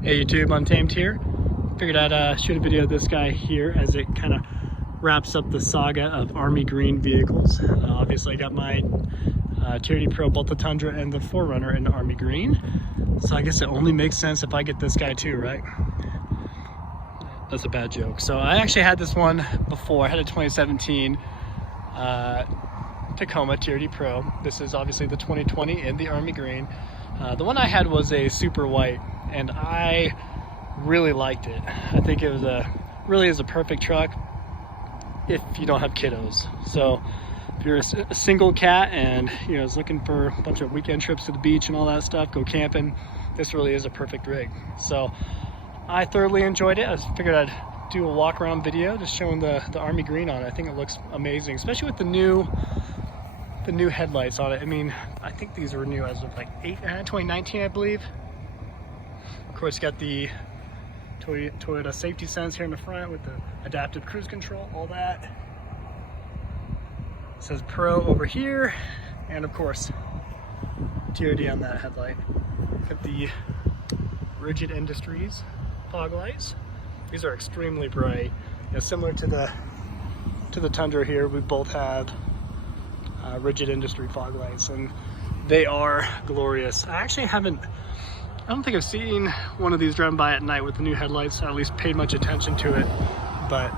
Hey YouTube, Untamed here. Figured I'd shoot a video of this guy here as it kind of wraps up the saga of Army Green vehicles. Obviously I got my TRD Pro, both the Tundra and the 4Runner in Army Green. So I guess it only makes sense if I get this guy too, right? That's a bad joke. So I actually had this one before. I had a 2017 Tacoma TRD Pro. This is obviously the 2020 in the Army Green. The one I had was a super white, and I really liked it. I think it was really is a perfect truck if you don't have kiddos. So if you're a single cat and is looking for a bunch of weekend trips to the beach and all that stuff, go camping, this really is a perfect rig. So I thoroughly enjoyed it. I figured I'd do a walk around video just showing the Army Green on it. I think it looks amazing, especially with the new headlights on it. I mean, I think these were new as of like 2019, I believe. Of course, got the Toyota safety sense here in the front with the adaptive cruise control, all that. It says Pro over here, and of course, TRD on that headlight. Got the Rigid Industries fog lights. These are extremely bright. Similar to the Tundra here, we both have Rigid Industry fog lights, and they are glorious. I don't think I've seen one of these driven by at night with the new headlights, or at least paid much attention to it, but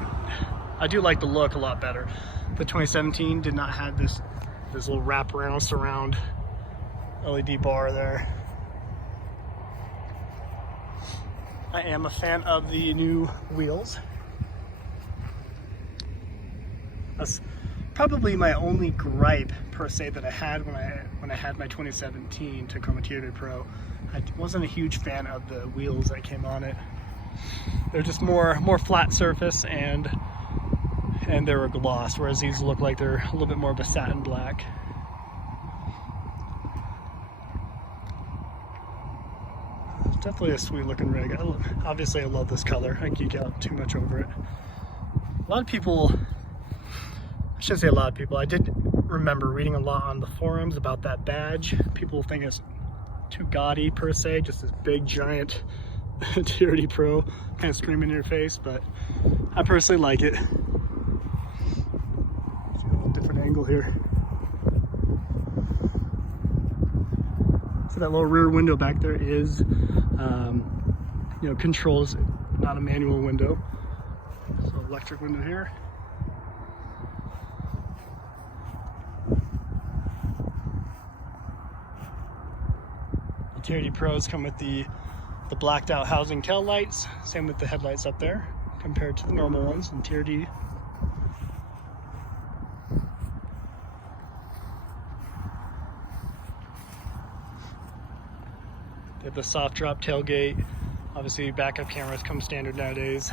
I do like the look a lot better. The 2017 did not have this little wraparound surround LED bar there. I am a fan of the new wheels. That's probably my only gripe per se that I had when I had my 2017 Tacoma TRD Pro. I wasn't a huge fan of the wheels that came on it. They're just more flat surface and they're a gloss, whereas these look like they're a little bit more of a satin black. It's definitely a sweet looking rig. Obviously I love this color. I geek out too much over it. A lot of people, I shouldn't say a lot of people, I did remember reading a lot on the forums about that badge. People think it's too gaudy per se, just this big giant TRD Pro kind of screaming in your face, but I personally like it. Let's get a little different angle here. So that little rear window back there is controls, not a manual window. So electric window here. The TRD Pros come with the blacked out housing tail lights, same with the headlights up there compared to the normal ones in TRD. They have the soft drop tailgate. Obviously backup cameras come standard nowadays.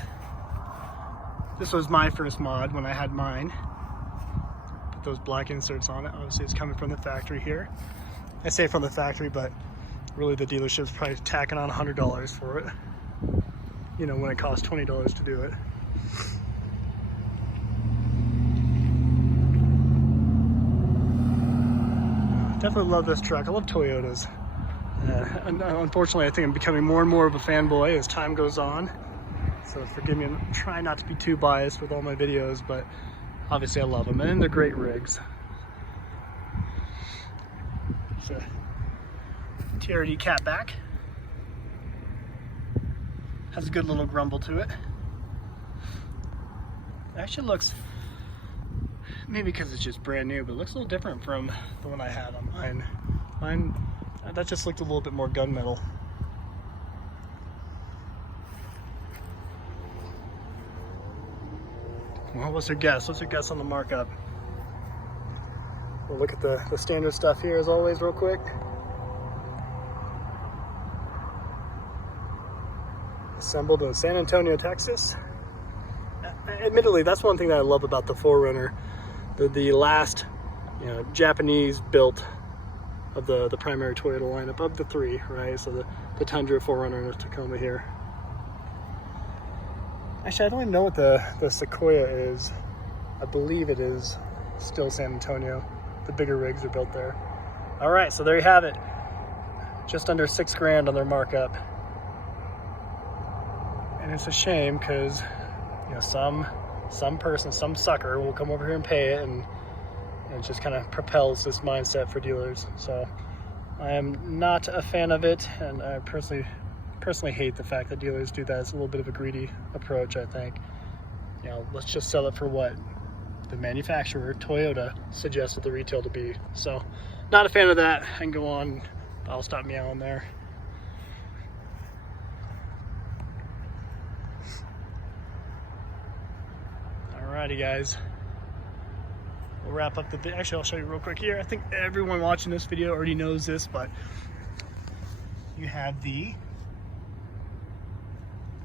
This was my first mod when I had mine. Put those black inserts on it. Obviously it's coming from the factory here. I say from the factory, but really the dealership's probably tacking on $100 for it. When it costs $20 to do it. Definitely love this truck. I love Toyotas. Unfortunately, I think I'm becoming more and more of a fanboy as time goes on. So forgive me, I'm trying not to be too biased with all my videos, but obviously I love them, and they're great rigs. So, TRD catback. Has a good little grumble to it. It actually looks, maybe because it's just brand new, but it looks a little different from the one I had on mine. Mine, that just looked a little bit more gunmetal. Well, what's your guess? What's your guess on the markup? We'll look at the standard stuff here as always real quick. Assembled in San Antonio, Texas. Admittedly, that's one thing that I love about the 4Runner. The last, Japanese built of the primary Toyota lineup of the three, right? So the Tundra, 4Runner, and the Tacoma here. Actually, I don't even know what the Sequoia is. I believe it is still San Antonio. The bigger rigs are built there. All right, so there you have it. Just under $6 grand on their markup. And it's a shame because, you know, some person, some sucker will come over here and pay it, and it just kind of propels this mindset for dealers. So I am not a fan of it, and I personally hate the fact that dealers do that. It's a little bit of a greedy approach, I think. You know, let's just sell it for what the manufacturer, Toyota, suggested the retail to be. So not a fan of that. I can go on, I'll stop meowing there. Alrighty guys, we'll wrap up the video. Actually, I'll show you real quick here. I think everyone watching this video already knows this, but you have the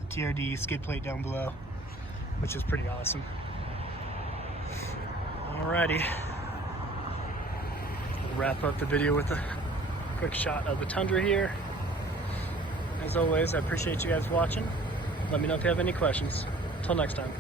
TRD skid plate down below, which is pretty awesome. Alrighty, we'll wrap up the video with a quick shot of the Tundra here. As always, I appreciate you guys watching. Let me know if you have any questions. Until next time.